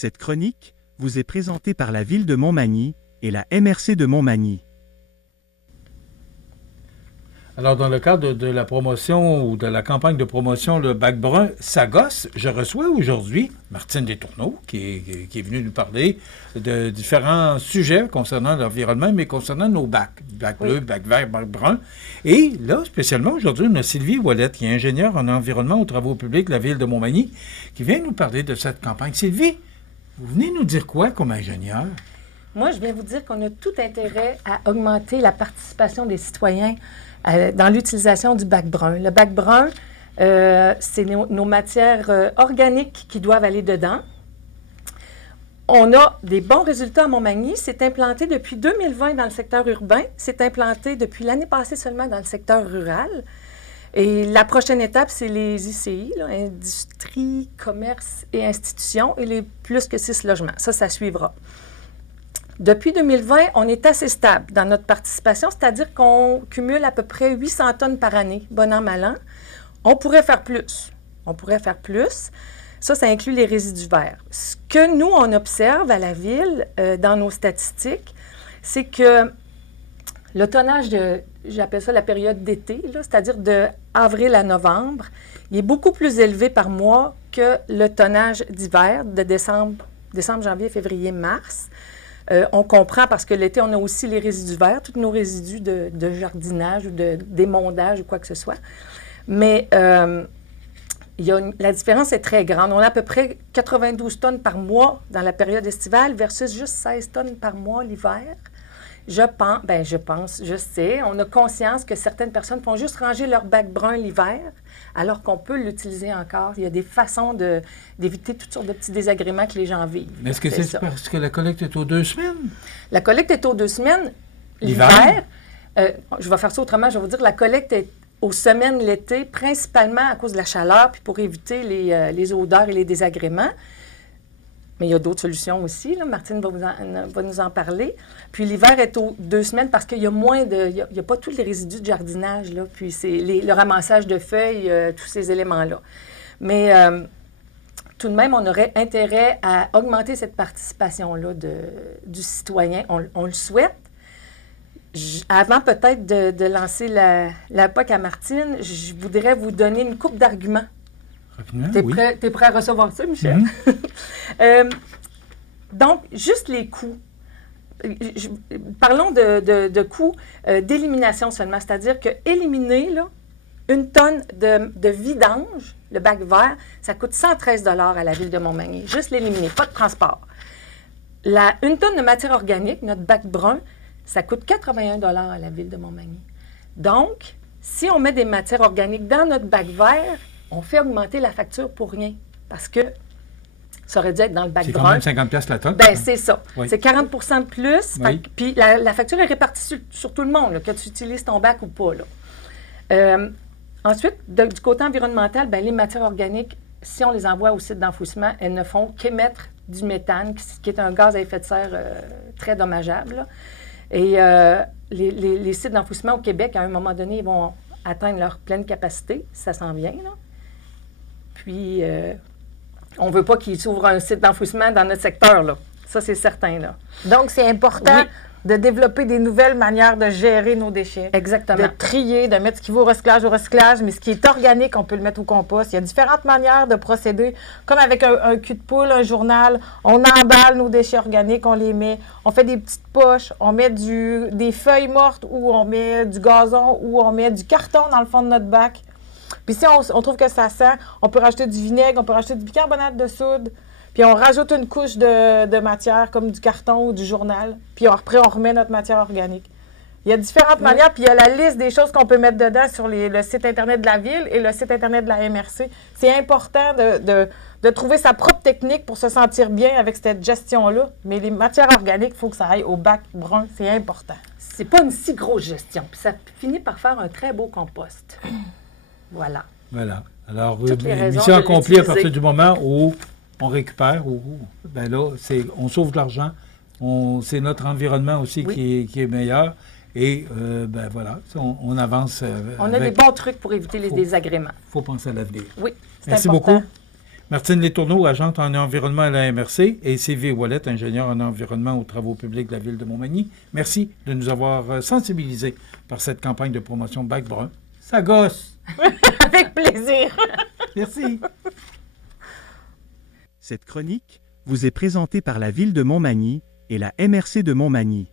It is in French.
Cette chronique vous est présentée par la Ville de Montmagny et la MRC de Montmagny. Alors, dans le cadre de la promotion ou de la campagne de promotion, le Bac Brun Sagos, je reçois aujourd'hui Martine Détourneau, qui est venue nous parler de différents sujets concernant l'environnement, mais concernant nos bacs. Bac bleu, bac vert, bac brun. Et là, spécialement aujourd'hui, on a Sylvie Ouellette, qui est ingénieure en environnement aux travaux publics de la Ville de Montmagny, qui vient nous parler de cette campagne. Sylvie, vous venez nous dire quoi comme ingénieure? Moi, je viens vous dire qu'on a tout intérêt à augmenter la participation des citoyens dans l'utilisation du bac brun. Le bac brun, c'est nos matières organiques qui doivent aller dedans. On a des bons résultats à Montmagny. C'est implanté depuis 2020 dans le secteur urbain. C'est implanté depuis l'année passée seulement dans le secteur rural. Et la prochaine étape, c'est les ICI, là, industrie, commerce et institutions, et les plus que 6 logements. Ça suivra. Depuis 2020, on est assez stable dans notre participation, c'est-à-dire qu'on cumule à peu près 800 tonnes par année, bon an, mal an. On pourrait faire plus. Ça inclut les résidus verts. Ce que nous, on observe à la Ville, dans nos statistiques, c'est que le tonnage j'appelle ça la période d'été, c'est-à-dire de avril à novembre, il est beaucoup plus élevé par mois que le tonnage d'hiver, de décembre, janvier, février, mars. On comprend parce que l'été, on a aussi les résidus verts, tous nos résidus de jardinage ou d'émondage ou quoi que ce soit. Mais la différence est très grande. On a à peu près 92 tonnes par mois dans la période estivale versus juste 16 tonnes par mois l'hiver. Je sais, on a conscience que certaines personnes font juste ranger leur bac brun l'hiver, alors qu'on peut l'utiliser encore. Il y a des façons d'éviter toutes sortes de petits désagréments que les gens vivent. Mais est-ce que c'est parce que la collecte est aux 2 semaines? La collecte est aux 2 semaines. L'hiver, je vais faire ça autrement, je vais vous dire, la collecte est aux semaines l'été, principalement à cause de la chaleur, puis pour éviter les odeurs et les désagréments. Mais il y a d'autres solutions aussi. Là. Martine va nous en parler. Puis l'hiver est aux 2 semaines parce qu'il y a moins de... Il n'y a pas tous les résidus de jardinage, là. Puis c'est le ramassage de feuilles, tous ces éléments-là. Mais tout de même, on aurait intérêt à augmenter cette participation-là du citoyen. On le souhaite. Avant peut-être de lancer la POC à Martine, je voudrais vous donner une couple d'arguments. T'es prêt à recevoir ça, Michel? Mm-hmm. Donc, juste les coûts. Parlons de coûts d'élimination seulement. C'est-à-dire que éliminer une tonne de vidange, le bac vert, ça coûte 113 $ à la Ville de Montmagny. Juste l'éliminer, pas de transport. Une tonne de matière organique, notre bac brun, ça coûte 81 $ à la Ville de Montmagny. Donc, si on met des matières organiques dans notre bac vert, on fait augmenter la facture pour rien. Parce que ça aurait dû être dans le bac brun. C'est quand même 50$ la tonne. Bien, c'est ça. Oui. C'est 40 % de plus. Oui. Puis la facture est répartie sur tout le monde, là, que tu utilises ton bac ou pas. Là. Ensuite, du côté environnemental, bien, les matières organiques, si on les envoie au site d'enfouissement, elles ne font qu'émettre du méthane, qui est un gaz à effet de serre très dommageable. Là. Et les sites d'enfouissement au Québec, à un moment donné, ils vont atteindre leur pleine capacité. Ça s'en vient, là. Puis, on ne veut pas qu'il s'ouvre un site d'enfouissement dans notre secteur, là. Ça, c'est certain, là. Donc, c'est important de développer des nouvelles manières de gérer nos déchets. Exactement. De trier, de mettre ce qui va au recyclage, mais ce qui est organique, on peut le mettre au compost. Il y a différentes manières de procéder. Comme avec un cul de poule, un journal, on emballe nos déchets organiques, on les met, on fait des petites poches, on met des feuilles mortes ou on met du gazon ou on met du carton dans le fond de notre bac. Puis si on trouve que ça sent, on peut rajouter du vinaigre, on peut rajouter du bicarbonate de soude, puis on rajoute une couche de matière comme du carton ou du journal, puis après on remet notre matière organique. Il y a différentes manières, puis il y a la liste des choses qu'on peut mettre dedans sur le site Internet de la Ville et le site Internet de la MRC. C'est important de trouver sa propre technique pour se sentir bien avec cette gestion-là, mais les matières organiques, il faut que ça aille au bac brun, c'est important. C'est pas une si grosse gestion, puis ça finit par faire un très beau compost. Voilà. Alors, mission accomplie à partir du moment où on récupère, ben là, on sauve de l'argent, c'est notre environnement aussi qui est meilleur. Et, ben voilà, on avance. On a des bons trucs pour éviter les désagréments. Il faut penser à l'avenir. Oui, c'est Merci important. beaucoup. Martine Letourneau, agente en environnement à la MRC, et Sylvie Ouellette, ingénieure en environnement aux travaux publics de la Ville de Montmagny. Merci de nous avoir sensibilisés par cette campagne de promotion Bac Brun. Ça gosse! Avec plaisir. Merci. Cette chronique vous est présentée par la Ville de Montmagny et la MRC de Montmagny.